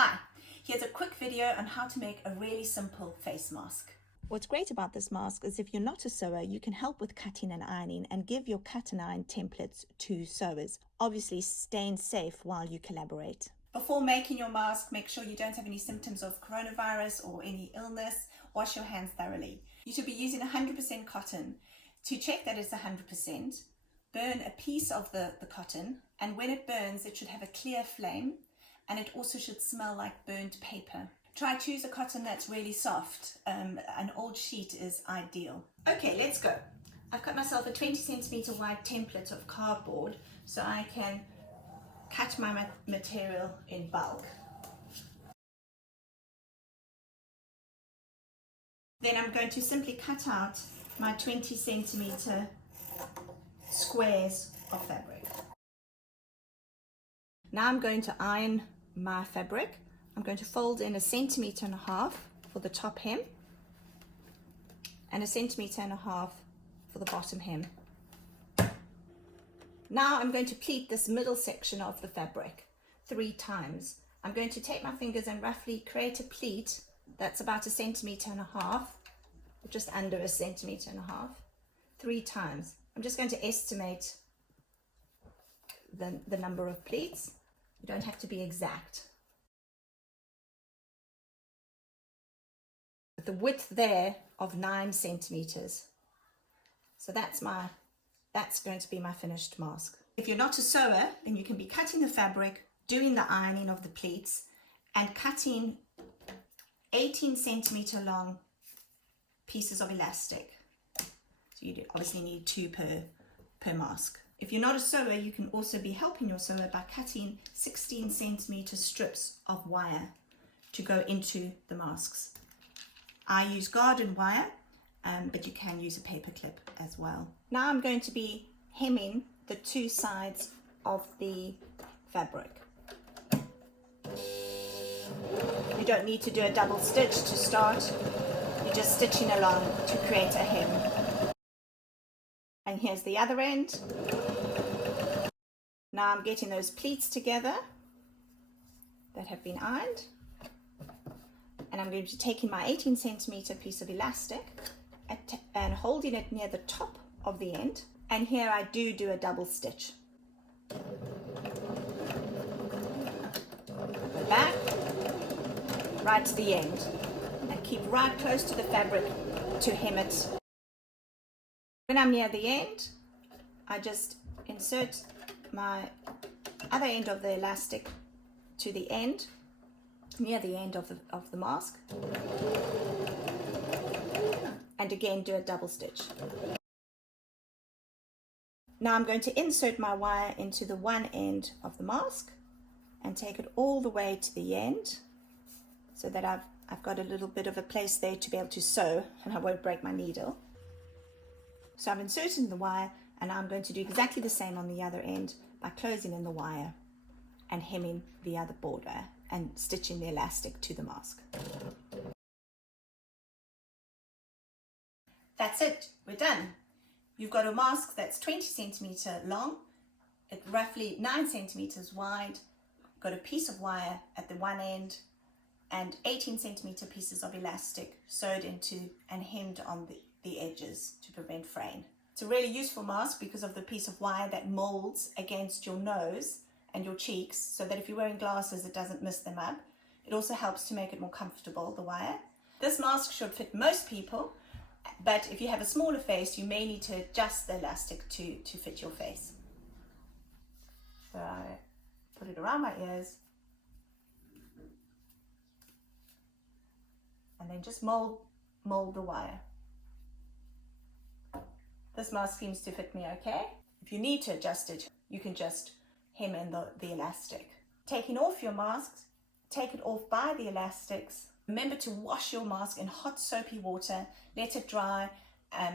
Hi, here's a quick video on how to make a really simple face mask. What's great about this mask is if you're not a sewer, you can help with cutting and ironing and give your cut and iron templates to sewers. Obviously, staying safe while you collaborate. Before making your mask, make sure you don't have any symptoms of coronavirus or any illness. Wash your hands thoroughly. You should be using 100% cotton. To check that it's 100%, burn a piece of the cotton, and when it burns, it should have a clear flame, and it also should smell like burnt paper. Try choose a cotton that's really soft. An old sheet is ideal. Okay, let's go. I've got myself a 20 centimeter wide template of cardboard so I can cut my material in bulk. Then I'm going to simply cut out my 20 centimeter squares of fabric. Now I'm going to iron my fabric. I'm going to fold in 1.5 centimeters for the top hem and 1.5 centimeters for the bottom hem. Now I'm going to pleat this middle section of the fabric 3 times. I'm going to take my fingers and roughly create a pleat that's about 1.5 centimeters, just under 1.5 centimeters, 3 times. I'm just going to estimate the number of pleats. You don't have to be exact. The width there of 9 centimeters. So that's going to be my finished mask. If you're not a sewer, then you can be cutting the fabric, doing the ironing of the pleats, and cutting 18 centimeter long pieces of elastic. So you obviously need 2 per mask. If you're not a sewer, you can also be helping your sewer by cutting 16 centimeter strips of wire to go into the masks. I use garden wire, but you can use a paper clip as well. Now I'm going to be hemming the 2 sides of the fabric. You don't need to do a double stitch to start. You're just stitching along to create a hem. And here's the other end. Now I'm getting those pleats together that have been ironed. And I'm going to be taking my 18 centimeter piece of elastic and holding it near the top of the end. And here I do a double stitch. Go back, right to the end. And keep right close to the fabric to hem it. When I'm near the end, I just insert my other end of the elastic to the end, near the end of the mask, and again do a double stitch. Now I'm going to insert my wire into the one end of the mask and take it all the way to the end so that I've got a little bit of a place there to be able to sew and I won't break my needle. So I've inserted the wire, and I'm going to do exactly the same on the other end by closing in the wire and hemming the other border and stitching the elastic to the mask. That's it, we're done. You've got a mask that's 20 centimeter long, roughly 9 centimeters wide, got a piece of wire at the one end, and 18 centimeter pieces of elastic sewed into and hemmed on the edges to prevent fraying. It's a really useful mask because of the piece of wire that molds against your nose and your cheeks so that if you're wearing glasses it doesn't mess them up. It also helps to make it more comfortable, the wire. This mask should fit most people, but if you have a smaller face you may need to adjust the elastic to fit your face. So I put it around my ears and then just mold the wire. This mask seems to fit me okay. If you need to adjust it, you can just hem in the elastic. Taking off your masks, take it off by the elastics. Remember to wash your mask in hot soapy water, let it dry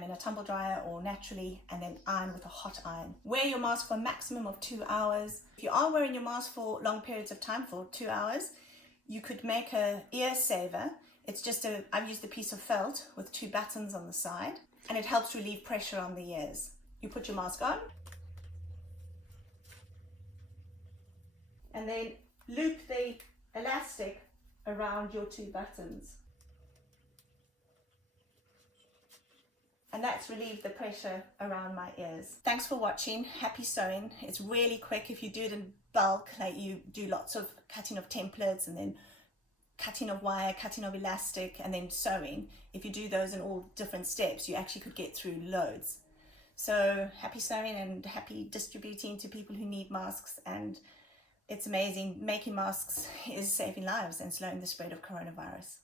in a tumble dryer or naturally, and then iron with a hot iron. Wear your mask for a maximum of 2 hours. If you are wearing your mask for long periods of time, for 2 hours, you could make a ear saver. It's just I've used a piece of felt with 2 buttons on the side, and it helps relieve pressure on the ears. You put your mask on, and then loop the elastic around your 2 buttons. And that's relieved the pressure around my ears. Thanks for watching. Happy sewing. It's really quick if you do it in bulk, like you do lots of cutting of templates and then cutting of wire, cutting of elastic, and then sewing. If you do those in all different steps, you actually could get through loads. So happy sewing and happy distributing to people who need masks. And it's amazing. Making masks is saving lives and slowing the spread of coronavirus.